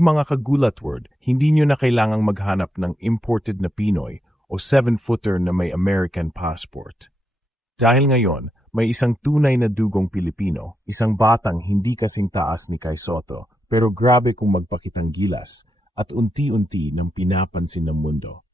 Mga kagulat word, hindi nyo na kailangang maghanap ng imported na Pinoy o 7-footer na may American passport. Dahil ngayon, may isang tunay na dugong Pilipino, isang batang hindi kasing taas ni Kai Sotto, pero grabe kung magpakitang gilas at unti-unti nang pinapansin ng mundo.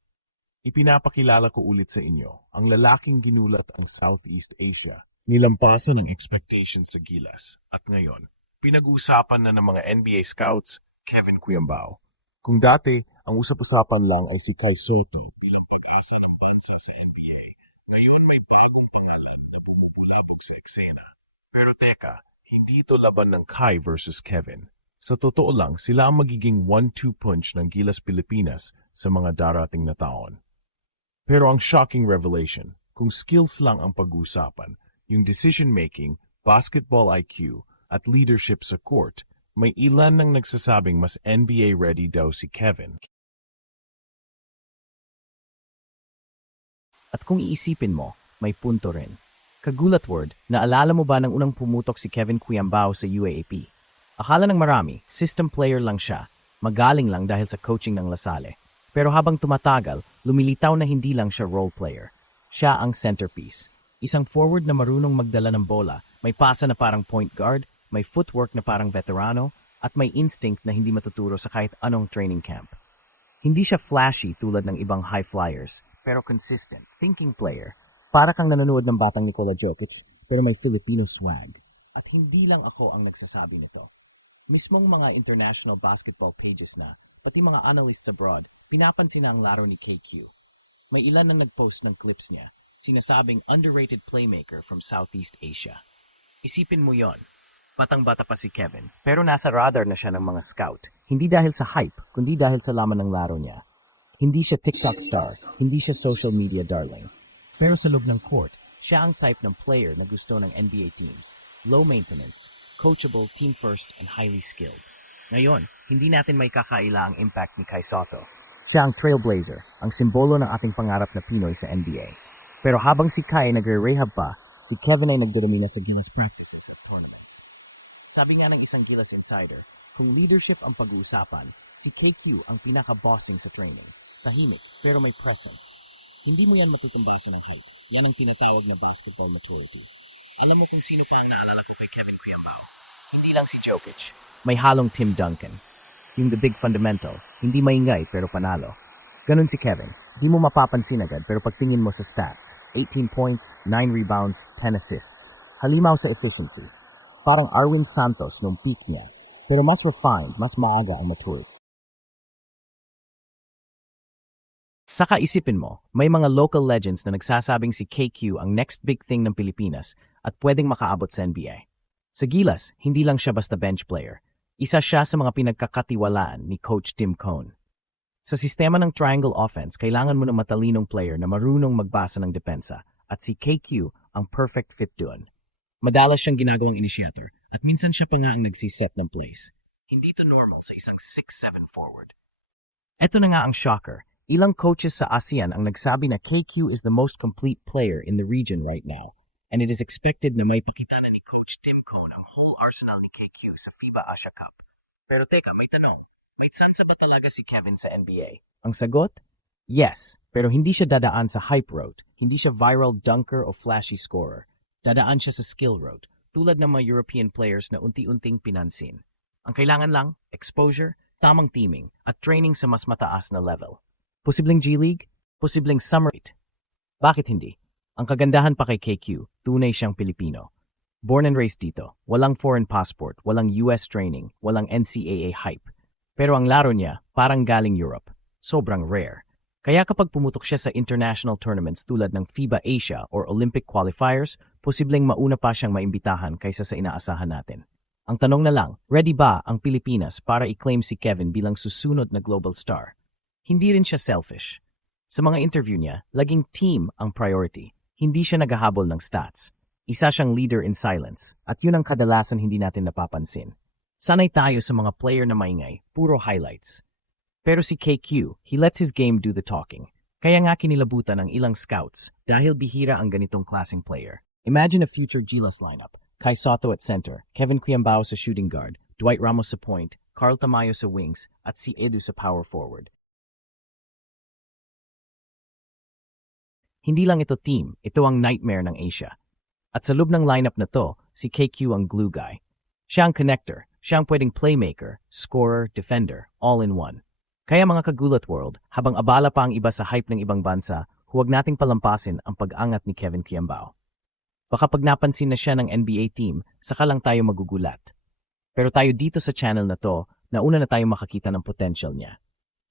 Ipinapakilala ko ulit sa inyo ang lalaking ginulat ang Southeast Asia, nilampasan ng expectations sa gilas, at ngayon, pinag-uusapan na ng mga NBA scouts, Kevin Kuyambao. Kung dati, ang usap-usapan lang ay si Kai Sotto bilang pag-asa ng bansa sa NBA, ngayon may bagong pangalan na bumubulabog sa eksena. Pero teka, hindi ito laban ng Kai versus Kevin. Sa totoo lang, sila ang magiging 1-2 punch ng Gilas Pilipinas sa mga darating na taon. Pero ang shocking revelation, kung skills lang ang pag-uusapan, yung decision-making, basketball IQ, at leadership sa court, may ilan nang nagsasabing mas NBA ready daw si Kevin. At kung iisipin mo, may punto rin. Kagulat word, naalala mo ba nang unang pumutok si Kevin Kuyambao sa UAAP? Akala ng marami, system player lang siya, magaling lang dahil sa coaching ng Lasale. Pero habang tumatagal, lumilitaw na hindi lang siya role player. Siya ang centerpiece. Isang forward na marunong magdala ng bola, may pasa na parang point guard, may footwork na parang veterano, at may instinct na hindi matuturo sa kahit anong training camp. Hindi siya flashy tulad ng ibang high flyers, pero consistent, thinking player. Para kang nanonood ng batang Nikola Jokic, pero may Filipino swag. At hindi lang ako ang nagsasabi nito. Mismong mga international basketball pages na, pati mga analysts abroad, pinapansin na ang laro ni KQ. May ilan na nag-post ng clips niya, sinasabing underrated playmaker from Southeast Asia. Isipin mo yon. Batang-bata pa si Kevin, pero nasa radar na siya ng mga scout. Hindi dahil sa hype, kundi dahil sa laman ng laro niya. Hindi siya TikTok star, hindi siya social media darling. Pero sa loob ng court, siya ang type ng player na gusto ng NBA teams. Low maintenance, coachable, team first, and highly skilled. Ngayon, hindi natin may kakaila ang impact ni Kai Sotto. Siya ang trailblazer, ang simbolo ng ating pangarap na Pinoy sa NBA. Pero habang si Kai nagre-rehab pa, si Kevin ay nagdodomina sa Gilas practices at tournaments. Sabi nga ng isang Gilas insider, kung leadership ang pag-uusapan, si KQ ang pinaka-bossing sa training. Tahimik, pero may presence. Hindi mo yan matutumbasan ng height. Yan ang tinatawag na basketball maturity. Alam mo kung sino pa ang naalala ko kay Kevin Kuyambao? Hindi lang si Jokic. May halong Tim Duncan. Yung the big fundamental, hindi maingay pero panalo. Ganun si Kevin. Di mo mapapansin agad pero pagtingin mo sa stats, 18 points, 9 rebounds, 10 assists. Halimaw sa efficiency. Parang Arwin Santos nung peak niya, pero mas refined, mas maaga ang maturity. Saka isipin mo, may mga local legends na nagsasabing si KQ ang next big thing ng Pilipinas at pwedeng makaabot sa NBA. Sa Gilas, hindi lang siya basta bench player. Isa siya sa mga pinagkakatiwalaan ni Coach Tim Cone. Sa sistema ng triangle offense, kailangan mo ng matalinong player na marunong magbasa ng depensa at si KQ ang perfect fit doon. Madalas siyang ginagawang initiator at minsan siya pa nga ang nagsiset ng plays. Hindi to normal sa isang 6'7 forward. Ito na nga ang shocker. Ilang coaches sa ASEAN ang nagsabi na KQ is the most complete player in the region right now, and it is expected na may pakita na ni Coach Tim Cone ang whole arsenal ni KQ sa FIBA Asia Cup. Pero teka, may tanong. May tsansa ba talaga si Kevin sa NBA? Ang sagot? Yes, pero hindi siya dadaan sa hype road. Hindi siya viral dunker o flashy scorer. Dadaan siya sa skill road, tulad ng mga European players na unti-unting pinansin. Ang kailangan lang, exposure, tamang teaming, at training sa mas mataas na level. Posibleng G-League? Posibleng Summer League? Bakit hindi? Ang kagandahan pa kay KQ, tunay siyang Pilipino. Born and raised dito, walang foreign passport, walang US training, walang NCAA hype. Pero ang laro niya, parang galing Europe. Sobrang rare. Kaya kapag pumutok siya sa international tournaments tulad ng FIBA Asia or Olympic qualifiers, posibleng mauna pa siyang maimbitahan kaysa sa inaasahan natin. Ang tanong na lang, ready ba ang Pilipinas para i-claim si Kevin bilang susunod na global star? Hindi rin siya selfish. Sa mga interview niya, laging team ang priority. Hindi siya naghahabol ng stats. Isa siyang leader in silence, at yun ang kadalasan hindi natin napapansin. Sanay tayo sa mga player na maingay, puro highlights. Pero si KQ, he lets his game do the talking. Kaya nga kinilabutan ng ilang scouts dahil bihira ang ganitong klaseng player. Imagine a future Gilas lineup. Kai Sotto at center, Kevin Kuyambao sa shooting guard, Dwight Ramos sa point, Carl Tamayo sa wings, at si Edu sa power forward. Hindi lang ito team, ito ang nightmare ng Asia. At sa loob ng lineup na to, si KQ ang glue guy. Siya ang connector, siya ang pwedeng playmaker, scorer, defender, all in one. Kaya mga kagulat world, habang abala pa ang iba sa hype ng ibang bansa, huwag nating palampasin ang pag-angat ni Kevin Quiambao. Baka pag napansin na siya ng NBA team, saka lang tayo magugulat. Pero tayo dito sa channel na to, nauna na tayo makakita ng potential niya.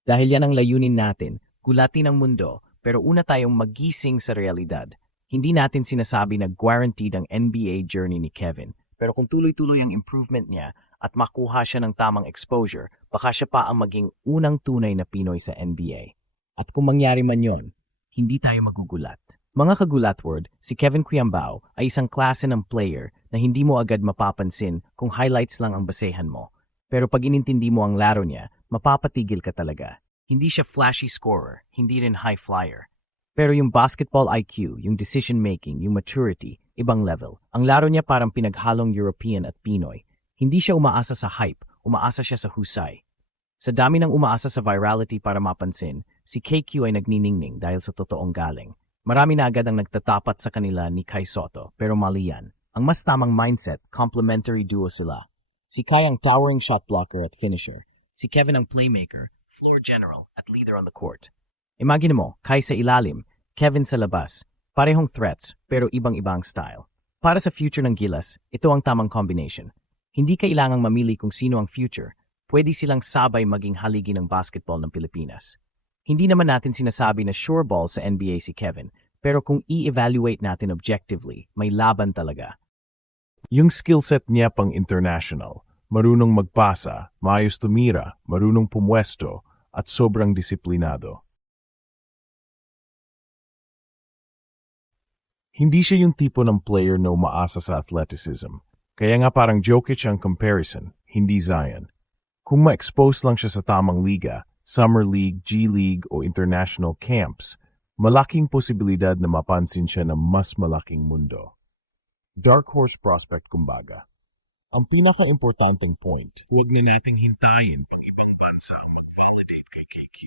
Dahil yan ang layunin natin, gulatin ang mundo, pero una tayong magising sa realidad. Hindi natin sinasabi na guaranteed ang NBA journey ni Kevin. Pero kung tuloy-tuloy ang improvement niya at makuha siya ng tamang exposure, baka siya pa ang maging unang tunay na Pinoy sa NBA. At kung mangyari man yon, hindi tayo magugulat. Mga kagulat-word, si Kevin Quiambao ay isang klase ng player na hindi mo agad mapapansin kung highlights lang ang basehan mo. Pero pag inintindi mo ang laro niya, mapapatigil ka talaga. Hindi siya flashy scorer, hindi rin high flyer. Pero yung basketball IQ, yung decision making, yung maturity, ibang level. Ang laro niya parang pinaghalong European at Pinoy. Hindi siya umaasa sa hype, umaasa siya sa husay. Sa dami ng umaasa sa virality para mapansin, si KQ ay nagniningning dahil sa totoong galing. Marami na agad ang nagtatapat sa kanila ni Kai Soto, pero mali yan. Ang mas tamang mindset, complementary duo sila. Si Kai ang towering shot blocker at finisher. Si Kevin ang playmaker, floor general at leader on the court. Imagine mo, Kai sa ilalim, Kevin sa labas. Parehong threats, pero ibang-ibang style. Para sa future ng Gilas, ito ang tamang combination. Hindi kailangang mamili kung sino ang future. Pwede silang sabay maging haligi ng basketball ng Pilipinas. Hindi naman natin sinasabi na sure ball sa NBA si Kevin, pero kung i-evaluate natin objectively, may laban talaga. Yung skillset niya pang international, marunong magpasa, maayos tumira, marunong pumwesto, at sobrang disiplinado. Hindi siya yung tipo ng player na umaasa sa athleticism. Kaya nga parang Jokic ang comparison, hindi Zion. Kung ma-expose lang siya sa tamang liga, Summer League, G League o international camps, malaking posibilidad na mapansin siya ng mas malaking mundo. Dark horse prospect kumbaga. Ang pinaka-importanting point, huwag na nating hintayin pang ibang bansa ang mag-validate kay KQ.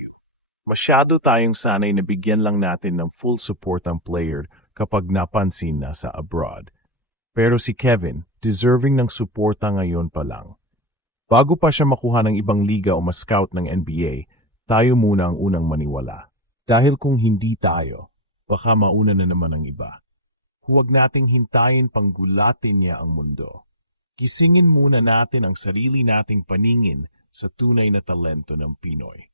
Masyado tayong sanay na bigyan lang natin ng full support ang player kapag napansin na sa abroad. Pero si Kevin, deserving ng suporta ngayon pa lang. Bago pa siya makuha ng ibang liga o ma-scout ng NBA, tayo muna ang unang maniwala. Dahil kung hindi tayo, baka mauna na naman ang iba. Huwag nating hintayin pang gulatin niya ang mundo. Gisingin muna natin ang sarili nating paningin sa tunay na talento ng Pinoy.